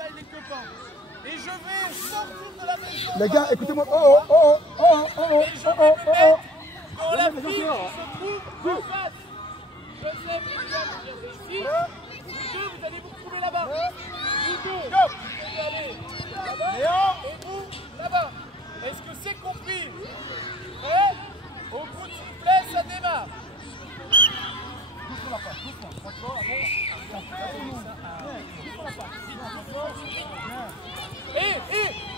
les copains. Et je vais sortir de la maison. Les gars, écoutez-moi. Oh. Et je vais me mettre dans la file qui se trouve en face. Joseph, William, vous viendrez ici. Vous deux, vous allez vous retrouver là-bas. Vous deux, vous allez aller là-bas. Et vous, là-bas. Est-ce que c'est compris? Prêt? Au coup de sifflet, ça démarre.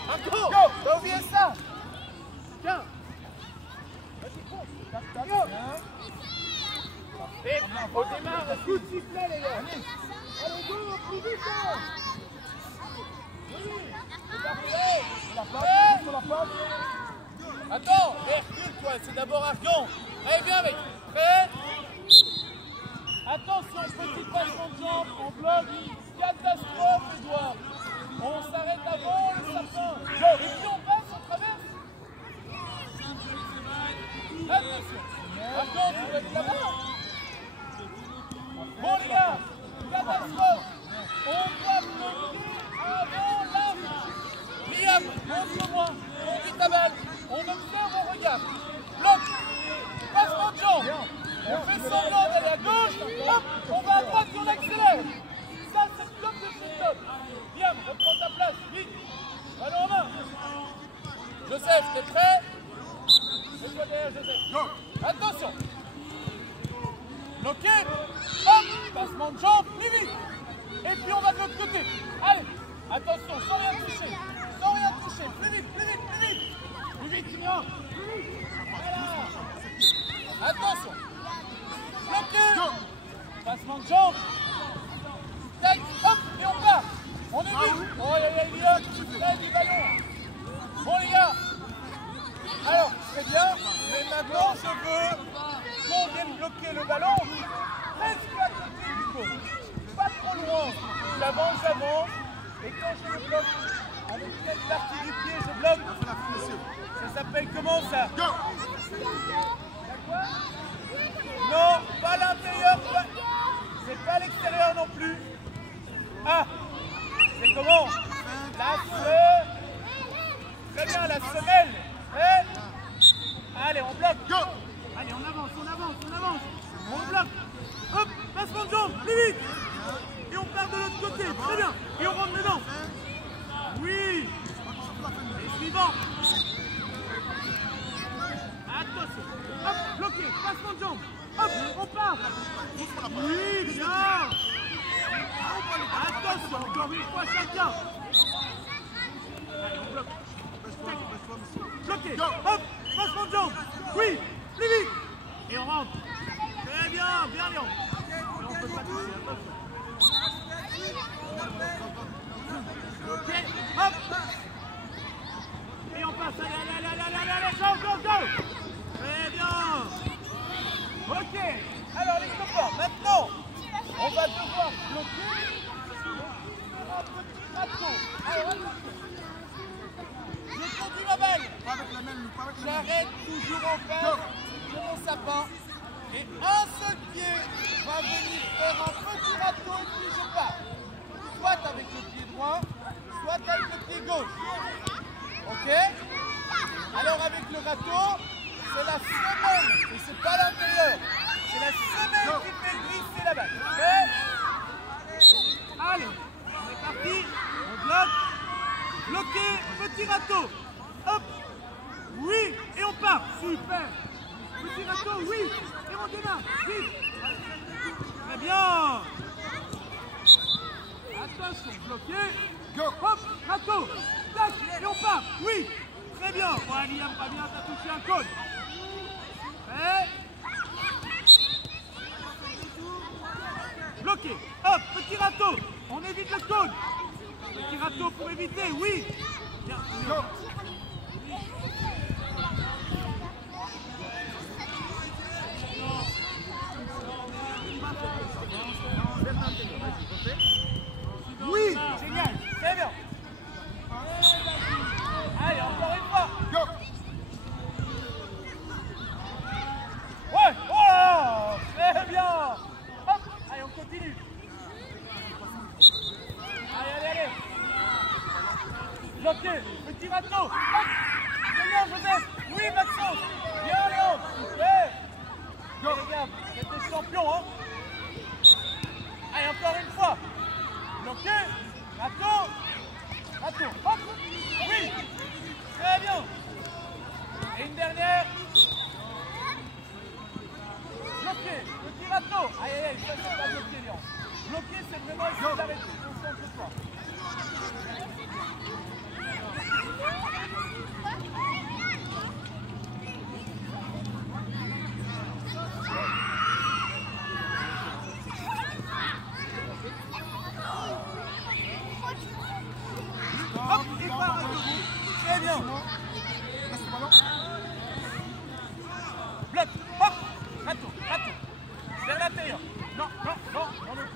Marco, t'as oublié ça? Tiens. Et au démarre, coup de sifflet, les gars. Allez, go, plus vite. Attends, Hercule, toi, c'est d'abord Argan. Allez, viens, mec. Prêt? Attention, petit passement de jambe, on bloque. Catastrophe, Edouard. On s'arrête avant le sapin. Et puis on passe, on traverse. Attention. Argan, tu vas être là-bas. Bon, les gars, catastrophe. On doit bloquer avant l'arme. Liam, montre-moi. Conduis ta balle. On observe, on regarde. Bloc. Passement de jambe. On fait semblant d'aller à gauche. Hop, on va à droite et on accélère. Ça, c'est le bloc de Christophe. Liam, reprends ta place. Vite. Ballon en main. Joseph, t'es prêt? Mets-toi derrière, Joseph. Attention. Bloqué. Hop, passement de jambe. Plus vite. Et puis on va de l'autre côté. Allez. Attention, sans rien toucher. Sans rien toucher. Plus vite, plus vite, plus vite. Plus vite, Timian. Voilà. Attention. Bloqué. Passement de jambe. Tac, hop, et on part. On est vite. Oh, il y a du ballon. Bon, les gars. Alors, très bien. Mais maintenant, je veux qu'on vienne bloquer le ballon presque à côté du goal. Pas trop loin. J'avance. Et quand je le bloque, avec quelle partie du pied je bloque? Ça s'appelle comment ça? Non, pas l'intérieur. C'est pas l'extérieur non plus. Ah, c'est comment? Très bien, la semelle. Allez, on bloque. Allez, on avance. On bloque. Hop, passement de jambe, plus vite. Et on part de l'autre côté, très bien. Et on rentre dedans. Oui. Et suivant. Attention. Hop, bloqué, passement de jambe. Hop, on part. Oui, bien. Attention, encore une fois chacun. Allez, on bloque. Bloqué. Hop, passement de jambe. Oui, plus vite. Et on rentre. Très bien, bien Léon. Et on peut pas toucher, attention. Ok, hop. Et on passe, allez, go. Très bien. Ok, alors les copains, maintenant, on va devoir bloquer un petit bateau. Alors, je conduis ma balle. J'arrête toujours en face de mon sapin. Et un seul pied va venir faire un petit râteau et puis je pars. Soit avec le pied droit, soit avec le pied gauche. Ok? Alors avec le râteau, c'est la semelle, et c'est pas l'intérieur. C'est la semelle qui fait glisser la balle. Ok? Allez, on est parti. On bloque. Bloqué, petit râteau. Hop. Oui, et on part. Super. Petit râteau, oui. Et on démarre. Vite. Très bien. Attention, bloqué. Go. Hop, râteau. Tac, et on part. Oui. Très bien. Ouais, Liam, pas bien, t'as touché un cône. Prêt. Bloqué. Hop, petit râteau. On évite le cône. Petit râteau pour éviter, oui. Bien. Go. Oui, génial, très bien. Allez, encore une fois. Go. Ouais, oh, très bien. Hop, allez, on continue. Allez. Bloqué. Petit râteau. Hop. C'est bien, Joseph. Oui, Maxence. Bien, Léon. Super. Allez, les gars, vous êtes des champions, hein. Allez, encore une fois. Bloqué. Râteau. Râteau. Hop. Oui. Très bien. Et une dernière. Bloqué. Petit râteau. Aïe, aïe, aïe, ça c'est pas bloqué, Léon. Bloqué, c'est vraiment essayer d'arrêter. Concentre-toi. Hop, il part. Très bien. Bloc. Hop. Râteau. Râteau. Vers l'intérieur. Non, non, non, on le fait.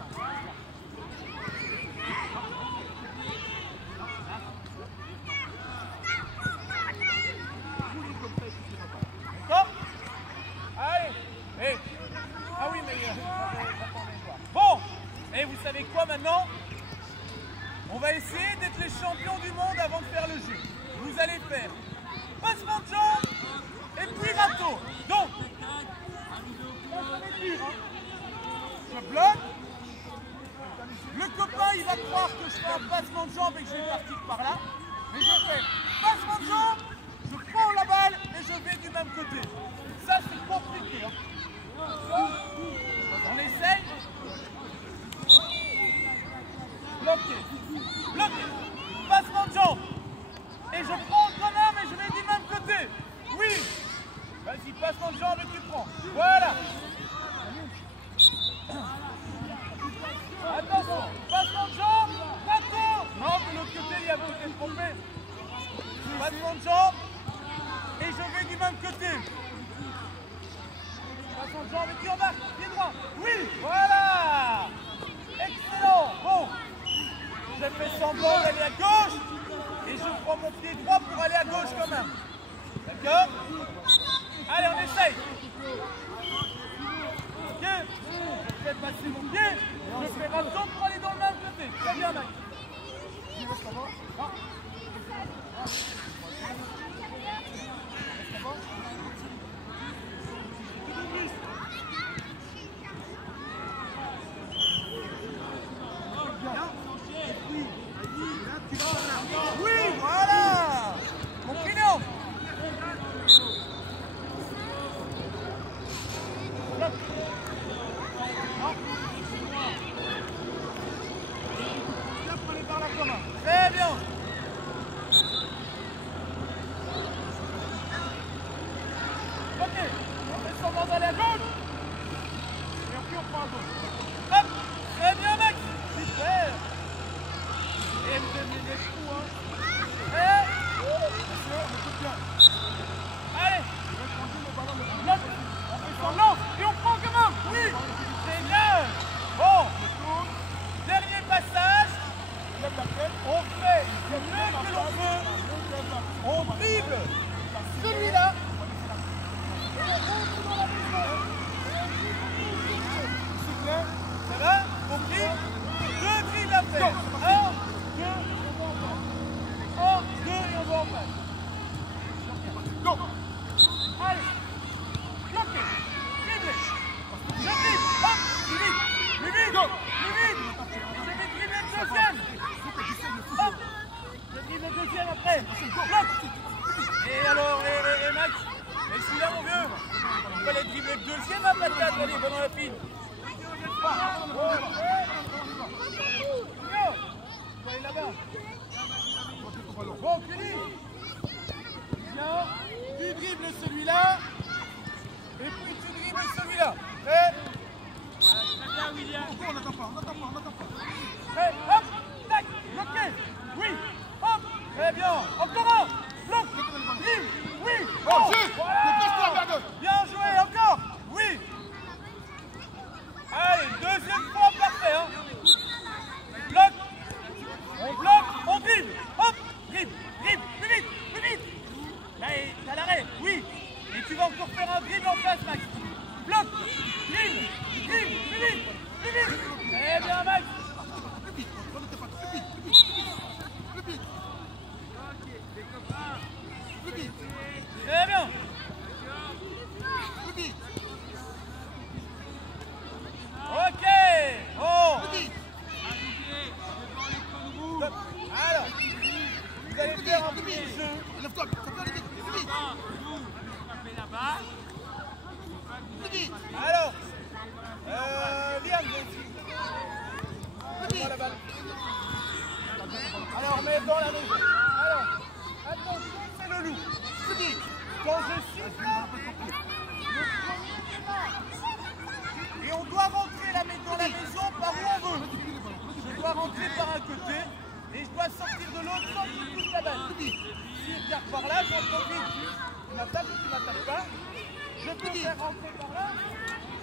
D'accord? Allez. Hey. Ah oui, mais bon. Et vous savez quoi maintenant? On va essayer d'être les champions du monde avant de faire le jeu. Vous allez faire passement de jambes et puis râteau. Donc, ça va être dur, hein. Je bloque. Le copain, il va croire que je fais un passement de jambes et que je vais partir par là. Mais je fais passement de jambes, je prends la balle et je vais du même côté. Ça, c'est compliqué, hein. On essaye. Bloqué. Bloqué. Passement de jambes. Et je prends quand même et je vais du même côté. Oui. Vas-y, passement de jambes et tu prends. Voilà. Attention. Passement de jambes. Râteau. Non, de l'autre côté, il y a peut-être trompé. Passement de jambes. Et je vais du même côté. Passement de jambes et tu embarques. Pied droit. Oui. Voilà. Excellent. Bon. Je fais semblant d'aller à gauche et je prends mon pied droit pour aller à gauche quand même. D'accord? Allez, on essaye. Ok? Je fais passer mon pied, je fais râteau pour aller dans le même côté. Très bien, mec. Oui, voilà. Mon client. Très bien. Ok, on fait semblant d'aller à gauche. Et puis on prend à gauche. Hop, très bien, mec. Super. Et vous devenez des fous, hein. Allez. Bloc. On fait semblant et on prend quand même. Oui. C'est bien. Bon. Dernier passage. On fait le mieux que l'on peut. On dribble celui-là. Ça va? Compris? Deux dribbles à faire. Un, deux, et on va en face. Go. Allez. Bloqué. Dribblé. Je dribble. Hop. Plus vite. Plus vite. Plus vite. Et je vais dribbler le deuxième. Hop. Je dribble le deuxième après. Bloc. Et alors, et Max? Et celui-là, mon vieux? Il fallait dribbler le deuxième à patate. Allez, va dans la pile. Allez là-bas. Bon, Kelly. Viens. Tu dribbles celui-là. Et puis tu dribbles celui-là. Prêt? Très bien, William. On n'attend pas. Prêt? Hop. Tac. Bloqué. Oui. Hop. Très bien. Encore un. Bloc. Dribble. Oui. Bon. Voilà. Bien joué. Encore. Oui. Allez, deuxième fois parfait. Hein. Bloc. On bloque, on dribble. Hop. Dribble. Dribble. Plus vite. Plus vite. Là, t'as l'arrêt. Oui. Et tu vas encore faire un dribble en face, Max. Bloc. Dribble. Dribble. Plus vite. Plus vite. Eh bien, Max. Lève-toi, ça peut aller vite. Alors, Liam, viens ici. Prends la balle. Alors, mets dans la maison. Alors, attention, c'est le loup. Quand je siffle, et on doit rentrer la mettre dans la maison par où on veut. Je dois rentrer par un côté et je dois sortir de l'autre sans qu'il touche la balle. Si je regarde par là, j'en profite. Tu m'attaques ou tu m'attaques pas. Je peux faire rentrer par là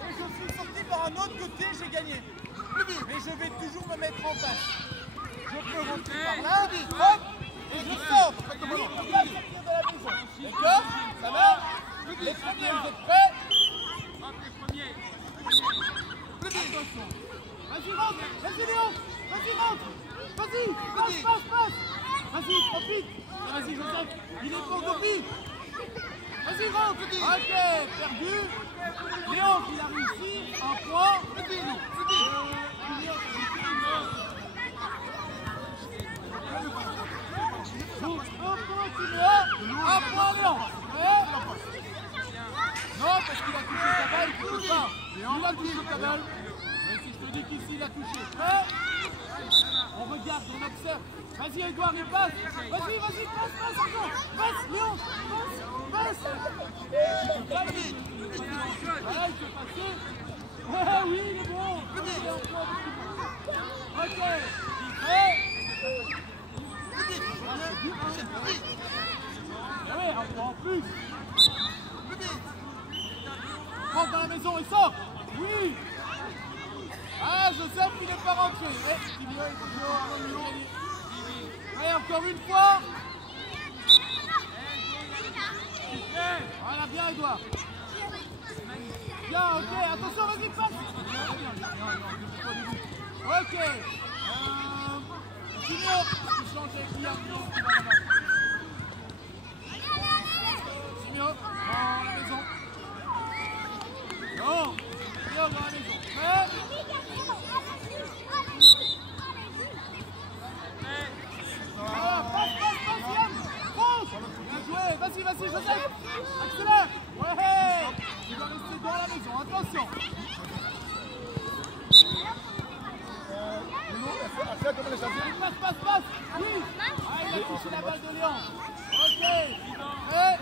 et je suis sorti par un autre côté, j'ai gagné. Mais je vais toujours me mettre en face. Je peux rentrer par là, hop, et je sors. Lui, il ne peut pas sortir de la maison. D'accord? Ça va? Les premiers, vous êtes prêts? Attention. Vas-y, rentre. Vas-y, Léon. Vas-y, rentre. Vas-y, passe. Vas-y, profite. Vas-y, Joseph. Il est pour copie. Vas-y, rentre. Ok, perdu. Léon, il a réussi. Un point. Un point, Léon. Non, parce qu'il a touché sa balle, il ne peut pas. Il a touché sa balle. Mais si je te dis qu'ici, il a touché. Prêt? On regarde, on observe. Vas-y, Edouard, il passe. Vas-y, passe encore. Passe, Léon. Passe. Voilà, il peut passer. Ouais, oui, il est bon. Ok. Prêt? Oui, un point en plus. Rentre dans la maison et sort. Oui. Ah, Joseph, il n'est pas rentré. Allez, encore une fois. Voilà, bien, Edouard. Bien, ok. Attention, vas-y, passe. Ok. Junior, tu changes avec Liam. Junior, dans la maison. Non, Junior dans la maison. Prêt? Passe, Liam. Fonce. Bien joué. Vas-y, Joseph. Accélère. Ouais. Il doit rester dans la maison. Attention. Passe. Oui. Ah, il a touché la balle de Léon. Ok. Et